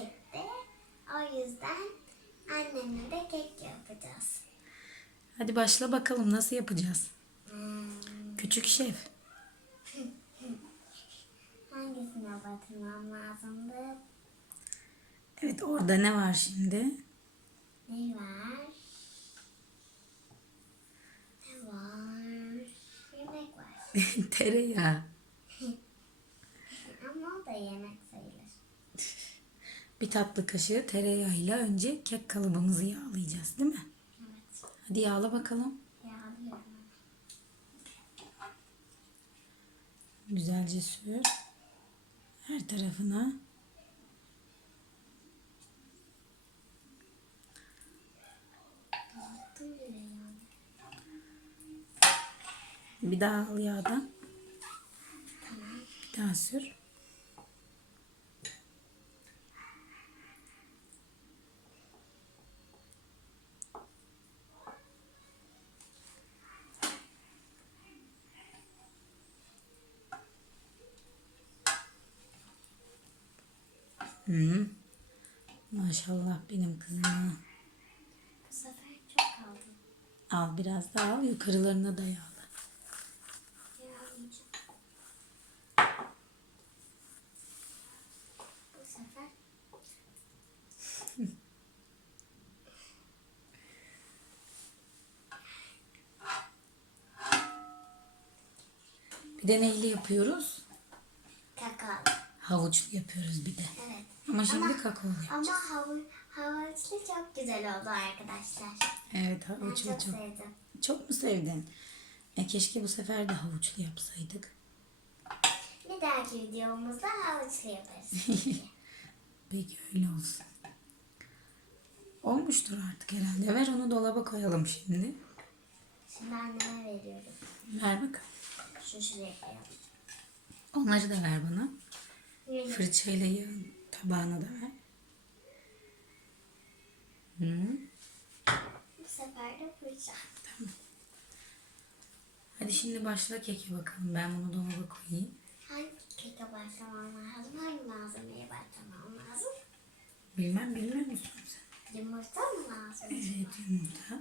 çekti. O yüzden annemle de kek yapacağız. Hadi başla bakalım nasıl yapacağız? Hmm, Küçük şef. hangisine batırmam lazımdı? Evet orada ne var şimdi? Ne var? Ne var? Yemek var. Tereyağı. Ama o da yemek. Bir tatlı kaşığı tereyağıyla önce kek kalıbımızı yağlayacağız değil mi? Evet. Hadi yağla bakalım. Yağlıyorum. Güzelce sür. Her tarafına. Bir daha al yağdan. Bir daha sür. Hı. Maşallah benim kızıma. Bu sefer çok aldım. Al biraz daha al yukarılarına da yağla. Yağlayacağım. Bu sefer Bir de neyle yapıyoruz? kakao. Havuçlu yapıyoruz bir de. Evet. Ama şimdi Ama- kakaolu yap- Ama havu, havuçlu çok güzel oldu arkadaşlar. Evet Ben havuçlu çok çok. sevdim. Çok mu sevdin? E keşke bu sefer de havuçlu yapsaydık. Bir dahaki videomuzda havuçlu yaparız. Peki öyle olsun. Olmuştur artık herhalde. Ver onu dolaba koyalım şimdi. Şimdi anneme veriyorum. Ver bakalım. Şunu şuraya koyalım. Onları da ver bana. Fırçayla yağın Tabağını da ver. Hı? Bu sefer de fırça. Tamam. Hadi şimdi başla keke bakalım. Ben bunu dolaba koyayım. Hangi keke başlamam lazım? Hangi malzemeye başlamam lazım? Bilmem bilmiyor musun sen? Yumurta mı lazım? Evet yumurta.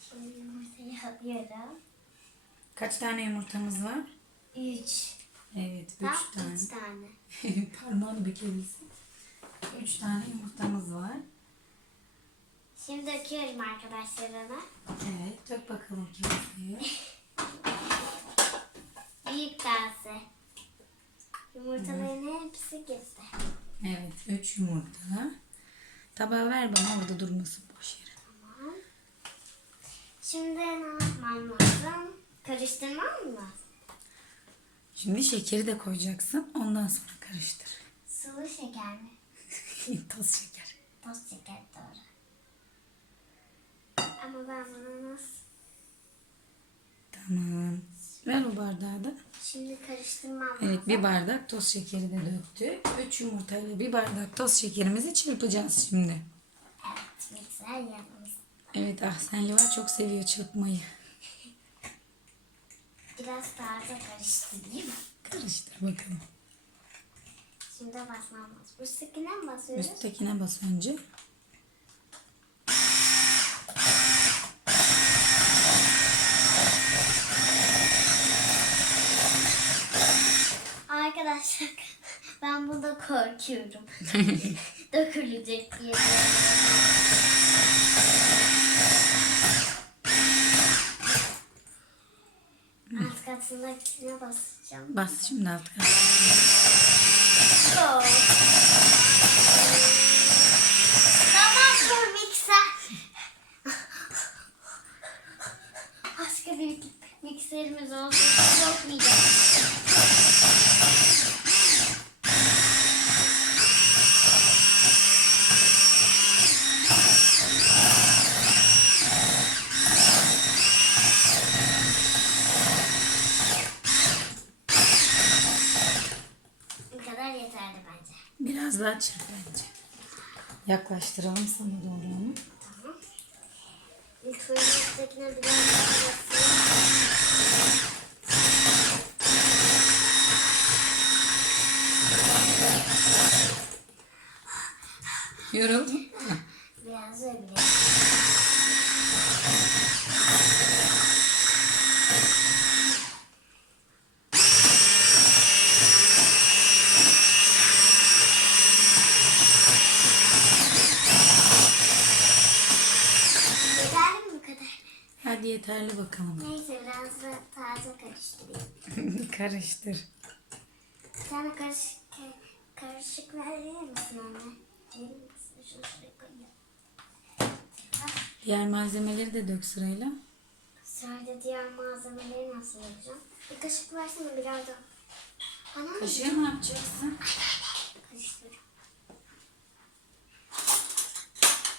Şimdi yumurtayı alıyorum. Kaç tane yumurtamız var? Üç. Evet, üç tane. üç tane. Parmağını bir kebilsin. 3 tane yumurtamız var. Şimdi döküyorum arkadaşlarına. Evet, dök bakalım kim istiyor. Büyük dansı. Yumurtaların hepsi gitti. Evet, 3 yumurta. Tabağı ver bana orada durmasın boş yere. Tamam. Şimdi ne yapmam lazım? Karıştırmam mı? Şimdi şekeri de koyacaksın. Ondan sonra karıştır. Sıvı şeker mi? Toz şeker. Toz şeker doğru. Ama ben bunu nasıl? Tamam. Ver o bardağı da. Şimdi karıştırmam Evet bir bardak toz şekeri de döktük. Üç yumurtayla bir bardak toz şekerimizi çırpacağız şimdi. Evet mikser yanımız. Evet Ahsen Yuva çok seviyor çırpmayı. Biraz daha da karıştırayım. Karıştır bakalım. Şimdi basmam lazım. Üsttekine mi basıyoruz? Üsttekine bas önce. Arkadaşlar ben bunda korkuyorum. Dökülecek diye. Alt katındakine basacağım. Bas şimdi alt kat. Çok. Tamam dur mikser. Başka mikserimiz olsun. Sokmayacağım. yani bence. Biraz daha çırp bence. Yaklaştıralım sana doğru onu. Tamam. Hadi yeterli bakalım. Neyse biraz da taze karıştırayım. Karıştır. Bir tane karışık, karışık verir misin anne? Verir misin? Şunu şuraya koyayım. Diğer malzemeleri de dök sırayla. Sırada diğer malzemeleri nasıl yapacağım? Bir kaşık versene biraz da. Bana mı? Kaşığı ne yapacaksın? Karıştır.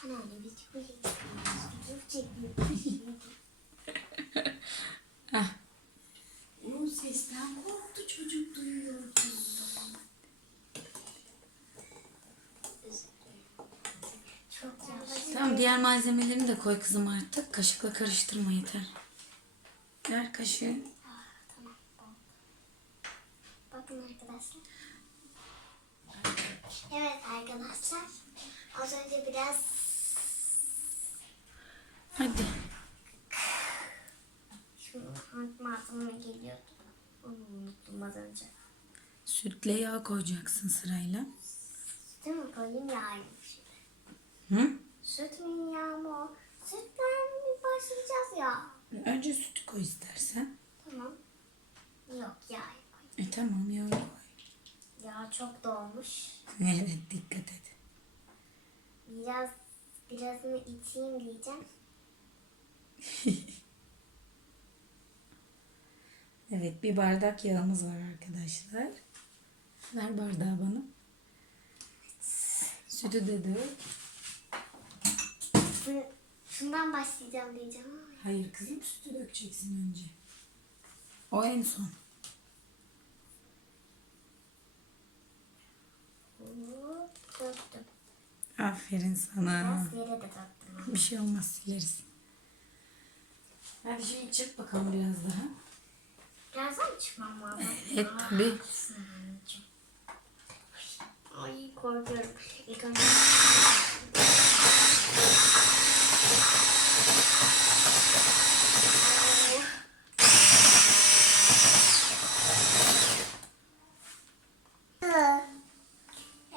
Anneanne video çekiyoruz. Video çekiyoruz. Ah. O sesten korktu çocuk duyuyordu. Tamam diğer malzemelerini de koy kızım artık. Kaşıkla karıştırma yeter. Ver kaşığı. Ah, tamam. oldu. Bakın arkadaşlar. Evet arkadaşlar. Az önce biraz Hadi. Şimdi malzeme geliyordu? Onu unuttum az önce. Sütle yağ koyacaksın sırayla. Değil mi? Koyayım yağıymış. Hı? Süt mü yağ mı o? Sütten mi başlayacağız ya? Önce sütü koy istersen. Tamam. Yok yağ koy. E tamam yağı koy. Yağ çok dolmuş. Evet dikkat et. Biraz birazını içeyim diyeceğim. Evet bir bardak yağımız var arkadaşlar. Ver bardağı bana. Sütü de dök. Şundan başlayacağım diyeceğim. Hayır kızım sütü dökeceksin önce. O en son. Döktüm. Aferin sana. Biraz yere de döktüm. Bir şey olmaz sileriz. Hadi şimdi çık bakalım biraz daha. Birazdan çıkmam lazım? Evet tabii. Ay korkuyorum. İlk önce...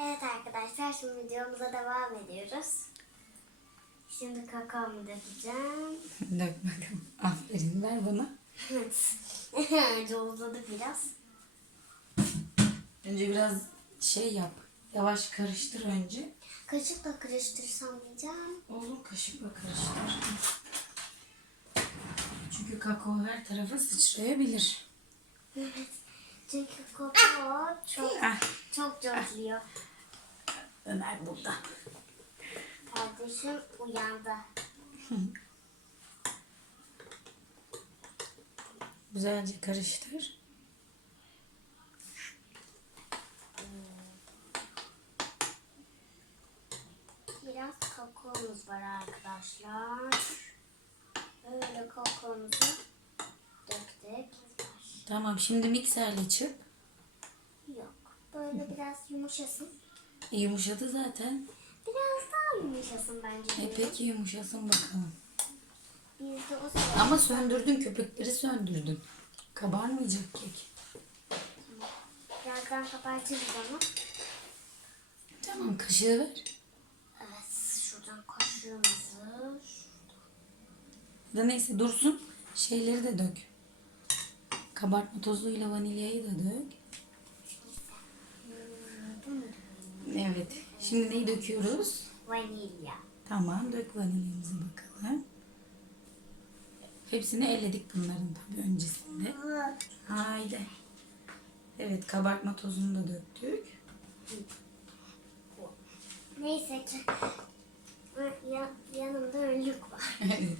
Evet arkadaşlar şimdi videomuza devam ediyoruz. Şimdi kakaomu dökeceğim. Dök bakalım. Aferin ver bana. Cozladı biraz. Önce biraz şey yap. Yavaş karıştır önce. Kaşıkla karıştırsam diyeceğim. Olur kaşıkla karıştır. Çünkü kakao her tarafa sıçrayabilir. Evet. Çünkü kakao çok Ah, çok cozluyor. Ömer burada. Kardeşim uyandı. Güzelce karıştır. Biraz kakaomuz var arkadaşlar. Böyle kakaomuzu döktük. Tamam şimdi mikserle çırp. Yok. Böyle biraz yumuşasın. E, yumuşadı zaten. Biraz daha yumuşasın bence. E peki yumuşasın bakalım. Biz de o sırada Ama söndürdün köpükleri söndürdün. Kabarmayacak kek. birazdan kapatırız onu. Tamam kaşığı ver. Evet. Şuradan kaşığımızı Ya da neyse dursun. Şeyleri de dök. Kabartma tozuyla vanilyayı da dök. Evet. Şimdi neyi döküyoruz? vanilya. Tamam dök vanilyamızı bakalım. Hepsini elledik bunların tabii öncesinde. Haydi. Evet kabartma tozunu da döktük. Neyse ki ya, yanımda önlük var. Evet.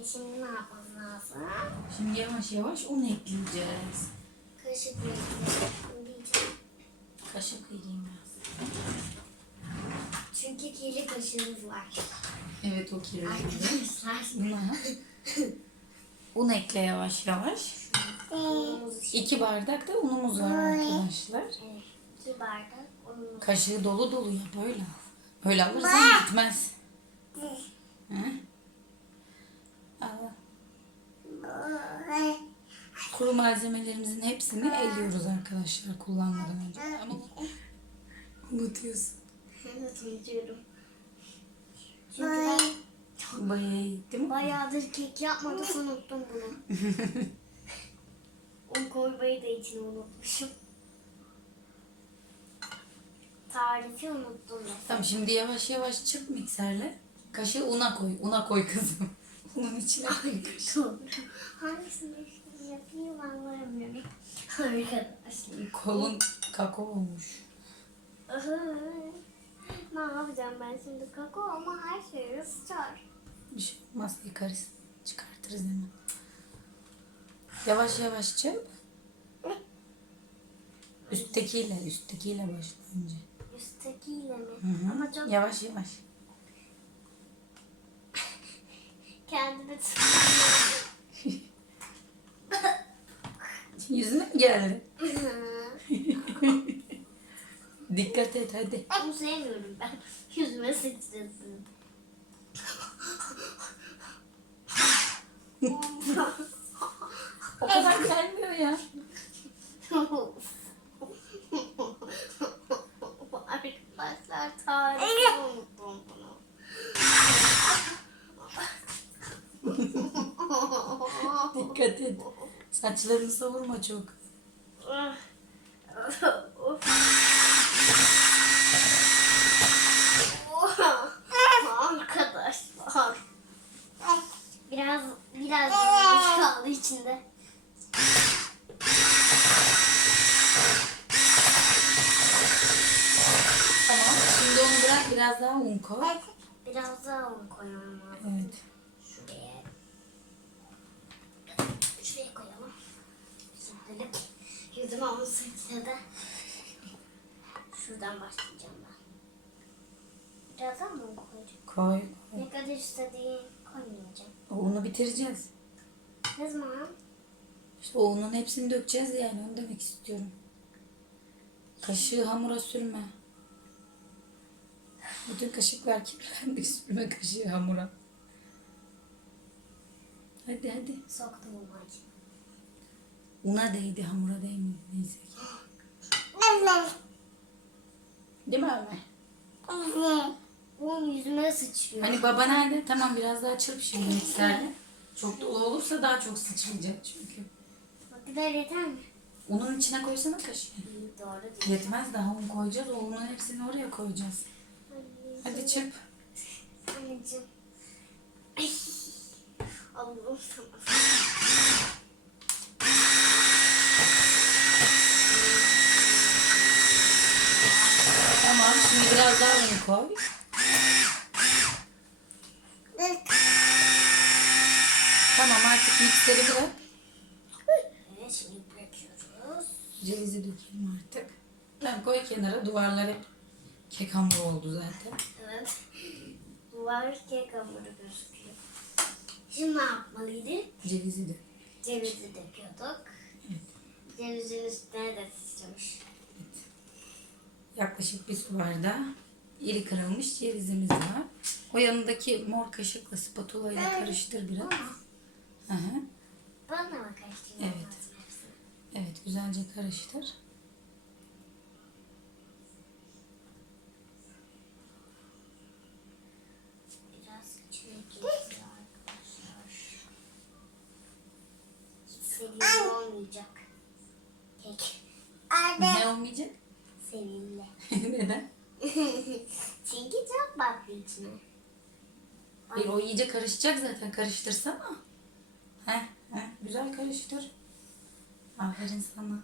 E Şimdi ne yapmam lazım? Şimdi yavaş yavaş un ekleyeceğiz. Kaşık diyeceğim. Kaşık vereyim biraz. Çünkü kirli kaşığımız var. Evet o. Buna un ekle yavaş yavaş. Unumuz. İki bardak da unumuz var arkadaşlar. İki bardak un. Kaşığı dolu dolu yap öyle. Öyle alırsan gitmez. Hı? Al. Kuru malzemelerimizin hepsini eliyoruz arkadaşlar kullanmadan önce. Ama unutuyorsun. Evet unutuyorum. Çünkü ben iyi değil mi? bayağıdır kek yapmadım unuttum bunu. Un koymayı da içine unutmuşum. Tarifi unuttum mesela. Tamam şimdi yavaş yavaş çırp mikserle. Kaşığı una koy. Una koy kızım. Unun içine koy kaşığı. Hangisini yapayım anlayamıyorum. Arkadaşlar. Kolun kakao olmuş. Ne yapacağım ben şimdi kakao ama her şeyi ısıtar. Bir şey olmaz yıkarız. Çıkartırız hemen. Yavaş yavaş çırp. Üsttekiyle, üsttekiyle başla önce. Üsttekiyle mi? Hı hı. Ama çok Yavaş yavaş. kendime Yüzüne mi geldi? Dikkat et hadi. Bunu sevmiyorum ben. Yüzüme sıçrasın. O kadar gelmiyor ya. Arkadaşlar tarifi unuttum bunu. Dikkat et. Saçlarını savurma çok. Arkadaşlar. Biraz biraz bir kaldı içinde. Tamam. Şimdi onu bırak biraz daha un koy. Biraz daha un koymam lazım. Evet. Şuraya. Şuraya koyalım. Şimdilik yüzüme onu sıçradı. Şuradan başlayacağım ben. Biraz daha mı un koyacağım? Koy. Ne kadar istediğin koymayacağım. O unu bitireceğiz. Ne zaman? İşte o unun hepsini dökeceğiz yani onu demek istiyorum. Kaşığı hamura sürme. Bütün kaşıklar kirlendi sürme kaşığı hamura. Hadi hadi. Soktum onu acı. Una değdi hamura değmedi neyse ki. Değil mi Ömer? Un yüzüme sıçrıyor. Hani baba nerede? Tamam biraz daha çırp şimdi mikserle. Çok dolu olursa daha çok sıçrayacak çünkü. Bu kadar yeter mi? Unun içine koysana kaşığı. Doğru değil. Yetmez daha un koyacağız. O unun hepsini oraya koyacağız. Hadi çırp. Anneciğim. Ay. Allah'ım sana. Tamam şimdi biraz daha un koy. Tamam artık mikseri bırak. Evet şimdi bırakıyoruz. Cevizi dökelim artık. Tamam koy kenara duvarlar hep kek hamuru oldu zaten. Evet. Duvar kek hamuru gözüküyor. Şimdi ne yapmalıydı? Cevizi dök. Cevizi döküyorduk. Evet. Cevizin üstüne de sıçramış. Yaklaşık bir su bardağı iri kırılmış cevizimiz var. O yanındaki mor kaşıkla spatula ile karıştır biraz. Hı hı. Bana mı karıştırmam Evet. Evet güzelce karıştır. Biraz içine arkadaşlar. Sevimli olmayacak. Kek. Ne olmayacak? Sevimli. Neden? Çünkü çok baktı içine. Hayır o iyice karışacak zaten. Karıştırsana. Heh, heh, güzel karıştır. Aferin sana.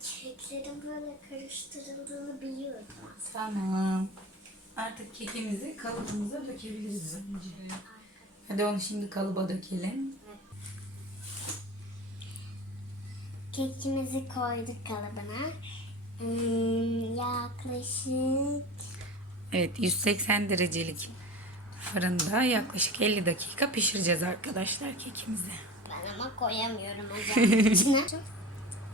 Keklerin böyle karıştırıldığını biliyordum. Tamam. Artık kekimizi kalıbımıza dökebiliriz önce. Hadi onu şimdi kalıba dökelim. Kekimizi koyduk kalıbına. Hmm, yaklaşık Evet 180 derecelik fırında yaklaşık 50 dakika pişireceğiz arkadaşlar kekimizi. ben ama koyamıyorum özellikle içine.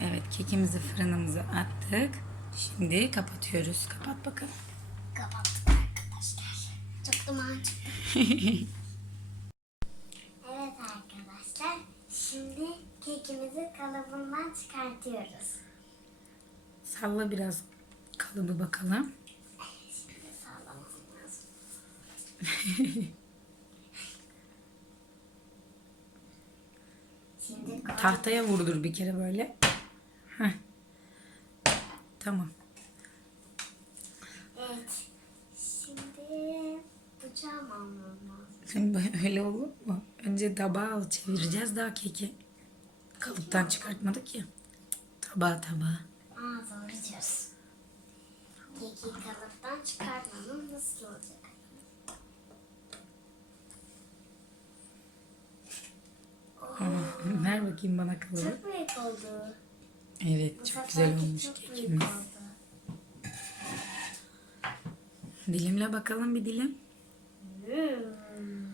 Evet kekimizi fırınımıza attık. Şimdi kapatıyoruz. Kapat bakalım. Kapattık arkadaşlar. Çok duman çıktı. evet arkadaşlar. Şimdi kekimizi kalıbından çıkartıyoruz. Salla biraz kalıbı bakalım. Şimdi sallamam lazım. Şimdi kalıbı Tahtaya vurdur bir kere böyle. Heh. Tamam. Evet. Şimdi bıçağımı almam lazım. Öyle olur mu? Önce tabağı çevireceğiz daha keki. Kalıptan çıkartmadık ya. Tabağa tabağa. Aa doğru diyorsun. Keki kalıptan çıkartmamın nasıl olacak? Ver bakayım bana kalıbı. Çok büyük oldu. Evet Bu çok güzel olmuş çok kekimiz. Dilimle bakalım bir dilim. Hmm.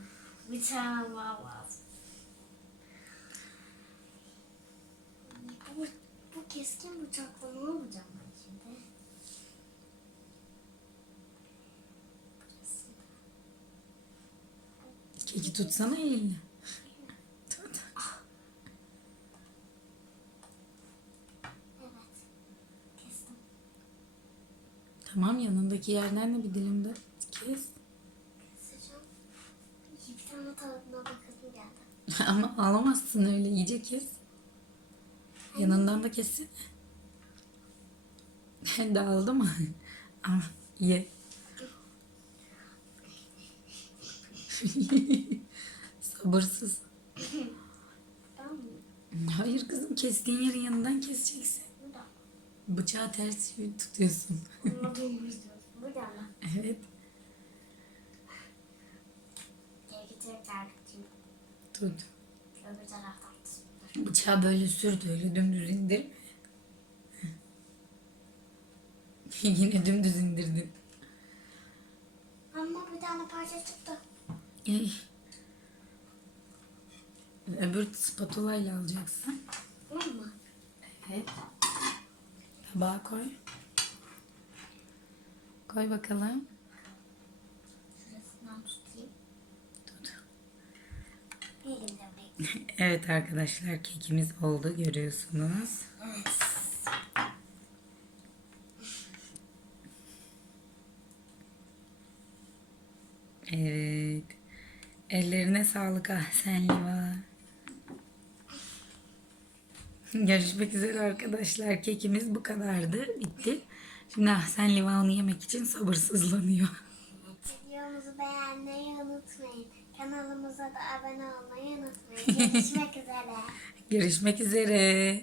Bıçağım var lazım. Bu, bu keskin bıçakla ne ben şimdi? Keki tutsana elinle. Tut. Evet. Kestim. Tamam yanındaki yerden de bir dilim de kes. İyi bir tane tadına bakalım geldi. Ama alamazsın öyle iyice kes. Yanından da kessene. Dağıldı mı? Al ye. Sabırsız. Hayır kızım kestiğin yerin yanından keseceksin. Bıçağı ters tutuyorsun. Evet. Tut. Öbür taraftan tutayım. Bıçağı böyle sürdü öyle dümdüz indir. Yine dümdüz indirdin. Ama bir tane parça çıktı. Ey. Öbür spatula ile alacaksın. Tamam mı? Evet. Tabağa koy. Koy bakalım. Şurasından tutayım. Tut. Elimde bırakayım. Evet arkadaşlar kekimiz oldu görüyorsunuz. Evet. Evet. Ellerine sağlık ah sen Liva. Görüşmek üzere arkadaşlar. Kekimiz bu kadardı. Bitti. Şimdi ah sen Liva onu yemek için sabırsızlanıyor. Videomuzu beğenmeyi unutmayın. Kanalımıza da abone olmayı unutmayın. Görüşmek üzere. Görüşmek üzere.